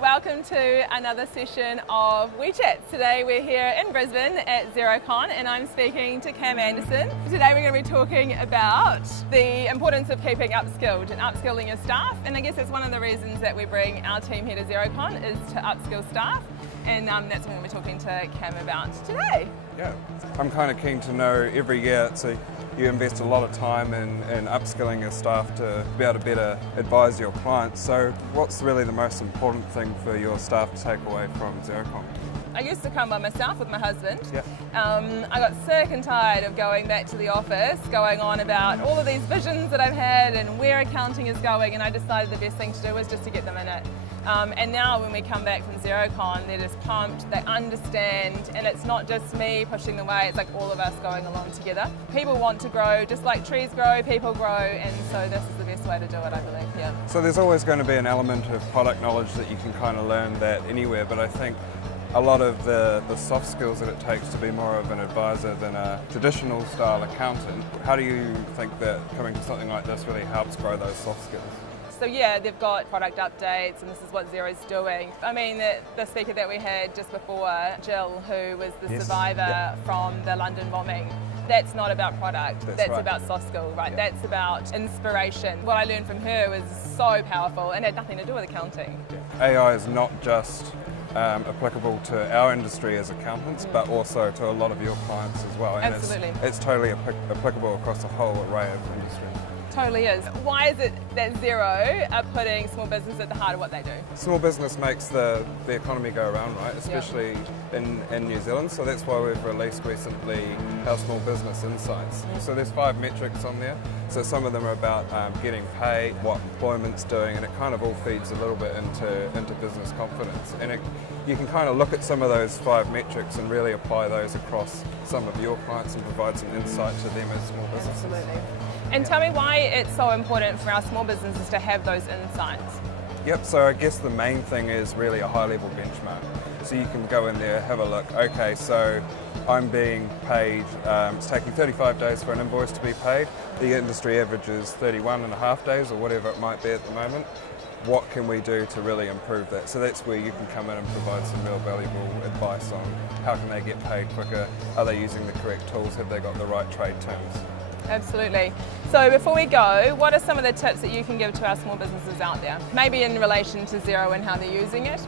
Welcome to another session of WeChat. Today we're here in Brisbane at XeroCon and I'm speaking to Cam Anderson. Today we're going to be talking about the importance of keeping upskilled and upskilling your staff, and I guess that's one of the reasons that we bring our team here to XeroCon is to upskill staff, and that's what we're talking to Cam about today. Yeah, I'm kind of keen to know every year, so you invest a lot of time in upskilling your staff to be able to better advise your clients. So what's really the most important thing for your staff to take away from XeroCon? I used to come by myself with my husband. Yeah. I got sick and tired of going back to the office, going on about all of these visions that I've had and where accounting is going, and I decided the best thing to do was just to get them in it. And now when we come back from XeroCon, they're just pumped, they understand, and it's not just me pushing the way, it's like all of us going along together. People want to grow, just like trees grow, people grow, and so this is the best way to do it, I believe, yeah. So there's always going to be an element of product knowledge that you can kind of learn that anywhere, but I think a lot of the soft skills that it takes to be more of an advisor than a traditional style accountant. How do you think that coming to something like this really helps grow those soft skills? So yeah, they've got product updates and this is what Xero's doing. I mean, the speaker that we had just before, Jill, who was the survivor from the London bombing, that's not about product, that's right. about soft skill, right? Yeah. That's about inspiration. What I learned from her was so powerful and had nothing to do with accounting. Yeah. AI is not just applicable to our industry as accountants, but also to a lot of your clients as well. And absolutely. It's totally applicable across a whole array of industries. Totally is. Why is it that Xero are putting small business at the heart of what they do? Small business makes the economy go around, right? Especially in New Zealand. So that's why we've released recently our Small Business Insights. So there's 5 metrics on there. So some of them are about getting paid, what employment's doing, and it kind of all feeds a little bit into business confidence. And you can kind of look at some of those 5 metrics and really apply those across some of your clients and provide some insight to them as small businesses. Absolutely. And tell me why it's so important for our small businesses to have those insights. Yep, so I guess the main thing is really a high-level benchmark. So you can go in there, have a look, okay, so I'm being paid, it's taking 35 days for an invoice to be paid. The industry average is 31.5 days or whatever it might be at the moment. What can we do to really improve that? So that's where you can come in and provide some real valuable advice on how can they get paid quicker, are they using the correct tools, have they got the right trade terms? Absolutely. So before we go, what are some of the tips that you can give to our small businesses out there? Maybe in relation to Xero and how they're using it?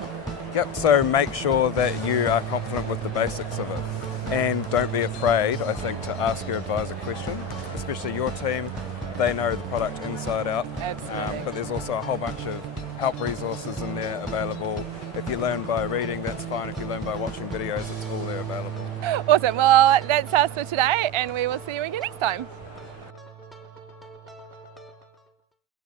Yep, so make sure that you are confident with the basics of it. And don't be afraid, I think, to ask your advisor questions, especially your team. They know the product inside out. Absolutely. But there's also a whole bunch of help resources in there available. If you learn by reading, that's fine. If you learn by watching videos, it's all there available. Awesome. Well, that's us for today, and we will see you again next time.